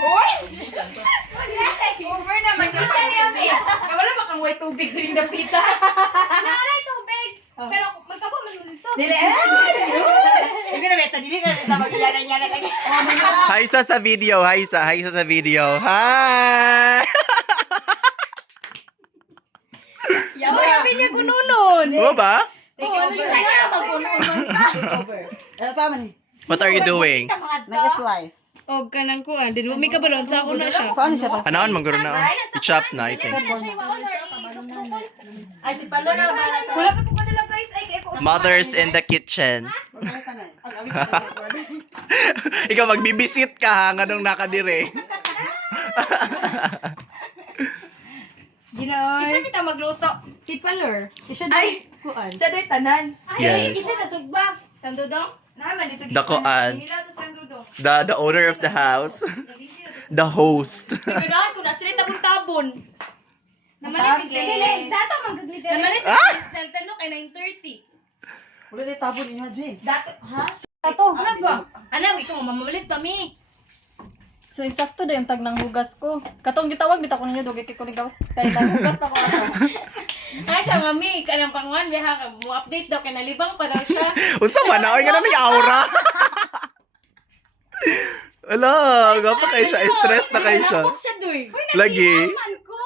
Hoy! Over naman. Isa niya, me. Wala ba kang white tubig rin na pita? Naaray tubig. Pero magkabo man nito. Dili. Hindi na meta. Dili na ito. Mag-yana-yana lagi. Hi sa video. Hi sa video. Hi! Yabi niya kunulon. Mo ba? Isa niya mag-ununong ka. Ano sama ni? What are you doing? Nag-slice. Og kanang kuan, din mo may kabalon sa una siya. Saan siya pa? Anaon man guro na. I-chop na, I think. Ay, si Palo na. Wala pa ko kanila guys. Ay, kaya ko. Mothers in the kitchen. Ikaw magbibisit ka ha, nganong nakadire. Isa kita magluto. Si Palor. Siya Ay, kuan. siya do'y tanan. Yes. Isa sa sugba. Sandodong. Naman dito. Dakoan. Nila to sang dudong. The owner of the house. The host. Ganahan ko na sila tabon-tabon. Namanit dili. Dato manggaglit. Namanit. Talo kay 9:30. Wala na tabon inyo, Jane. Dato. Ha? Ito. Ano ba? Ana, ikaw mamalit pa mi. So, insakto na yung tag ng hugas ko. Katong gitawag, bita ko ninyo, dugay kay ko ligawas. Kaya hugas pa ko ako. Ah, siya mami, kanang panguhan biha ka mo update daw kay nalibang pa daw siya. Unsa man na nga may aura. Ala, gapa kay siya, stress na kay siya. Siya doy. Lagi. Man ko.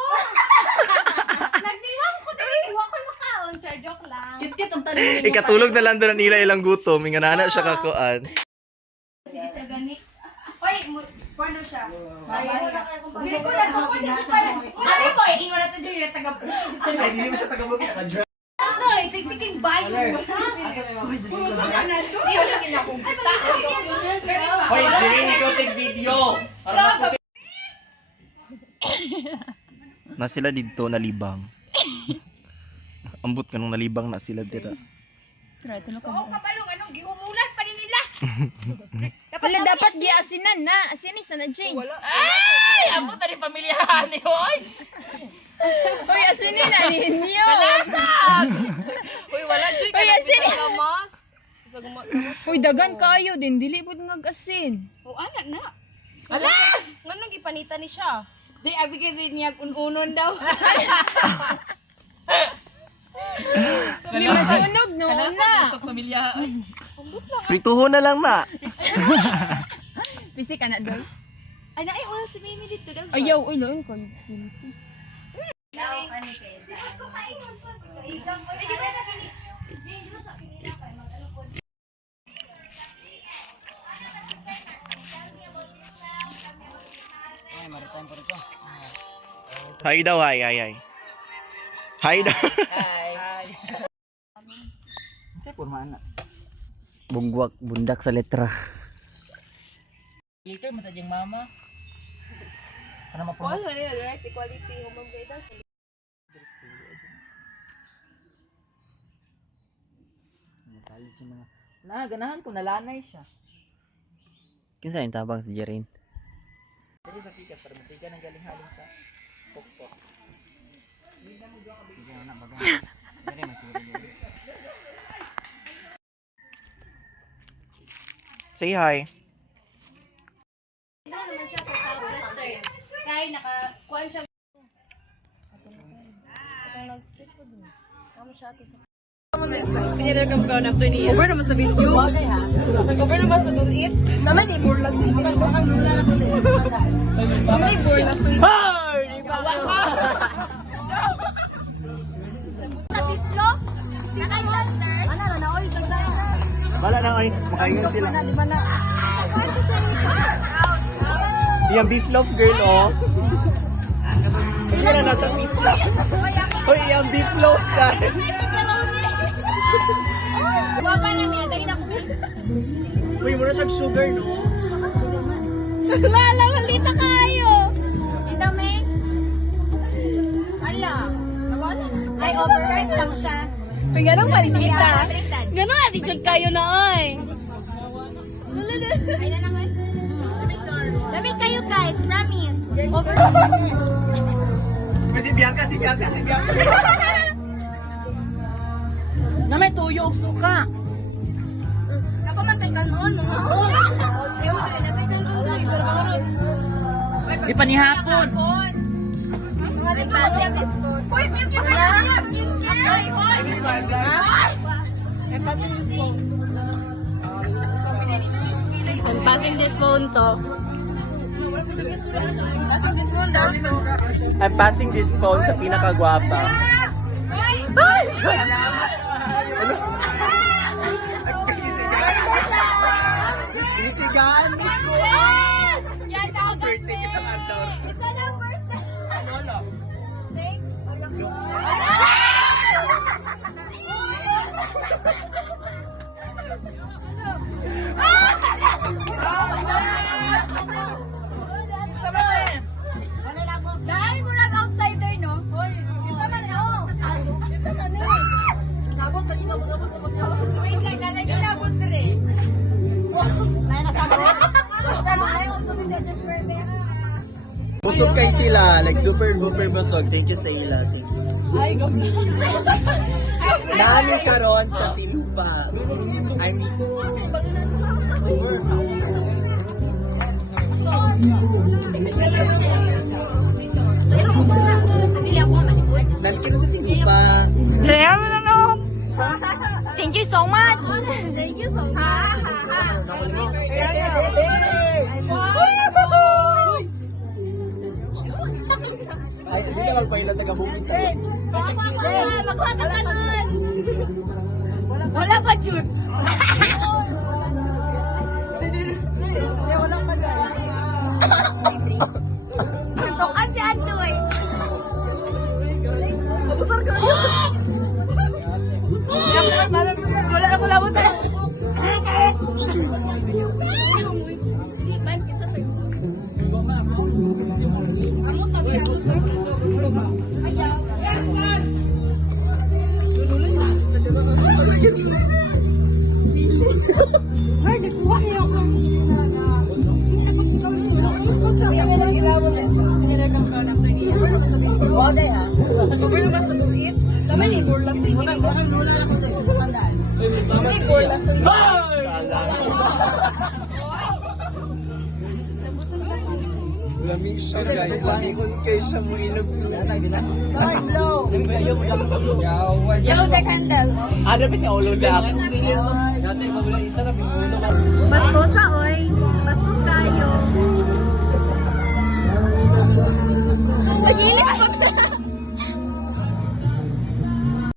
Nagdiwang ko dili, wa ko makaon, char joke lang. Kit-kit ang tanong ninyo. Ikatulog na lang doon nila ilang gutom. Minga nana siya kakuan. Sige sa gani. Oy, paano siya? Dili ko na sukod sa paano. Ano mo, ingon na to dili taga. Ay, hindi mo siya taga-bukit. Ano, siksiking bayo. Hoy, Jane, ikaw take video. Na sila dito nalibang. Ambot kanong nalibang na sila dira. Oo, kabalong anong giumulan pa rin nila. Wala dapat giasinan na. Asinis na Jane. Ay, amo ta ni pamilyahan ni hoy. Uy, asinin na ninyo. Hoy, wala joy Uy, asinin. mas. Uy, dagan kayo din. Dili po ngag-asin. O ana na. Ala, nganong gipanita ni siya? Di abi kasi niya unon daw. Hindi masunog no na. Pamilyahan. Prituho na lang na. Bisik ka na doy. Ay, ay, wala si Mimi dito daw. Ayaw, uy, lo, ko. Hi daw, hi. Hi daw. Siya, purmaan na. Bungwak bundak sa letra. Later, masadyang mama. Ano mapuno? Wala na, right? Equality, humong gayda. Ganahan ko, nalanay siya. Kinsa yung tabang si Jerin? Dali sa tikas, para masiga ng galing halong sa pokpok. Say hi. Kaya naka-kuan siya. Piniragam ka na ito niya. Over naman sa video. Over naman sa dulit. Naman ni Burla sa video. Naman ni Burla sa video. Sa biflo? Naka-cluster? Ano na, oy, sagday na. Wala na ay makaingan sila. Lima na. Yung beef loaf girl oh. Wala na sa beef loaf. Hoy, yung beef loaf guys. Guwapa na miya, dali na kumin. Uy, muna siya sugar no. Wala, malita kayo. Ito, May. Ala. Ay, override lang siya. Uy, ganun malinita. Ganun, attitude kayo na, oy. Ay, na naman. Lamig kayo, guys. Promise. Over. Si Bianca. Na may tuyo, suka. Ako man tayo kanon, mga. Ayun, napay kanon, guys. Di pa ni hapon. Passing this phone to. I'm passing this phone sa pinakagwapa. Nitigan ko! Birthday kita ng outdoor. Dahil mo lang outsider, no? Hoy, kita man, oh. Kita man, eh. Nabot, lagi nabot. Wait lang, lalagay nabot, dire. May nasabot? Basta mo kayo, just birthday, ha? Busog kay sila, like super busog. Thank you sa ila. Thank you. Nani karon sa Silupa. I mean, nandito sa Silupa. Thank you so much. Thank you so much. Ay, hindi na magpailan taga-bukid ka. Magwata ka nun. Wala pa, Jun. Tukan si Andoy. Mabusar ka na. Wala na kulabot na. Lamig siya guys. Lamig kayo siya mo ilog. Yellow the candle. Ano ba niya ulo na? Bastos oy. Bastos kayo. Nagilis pa.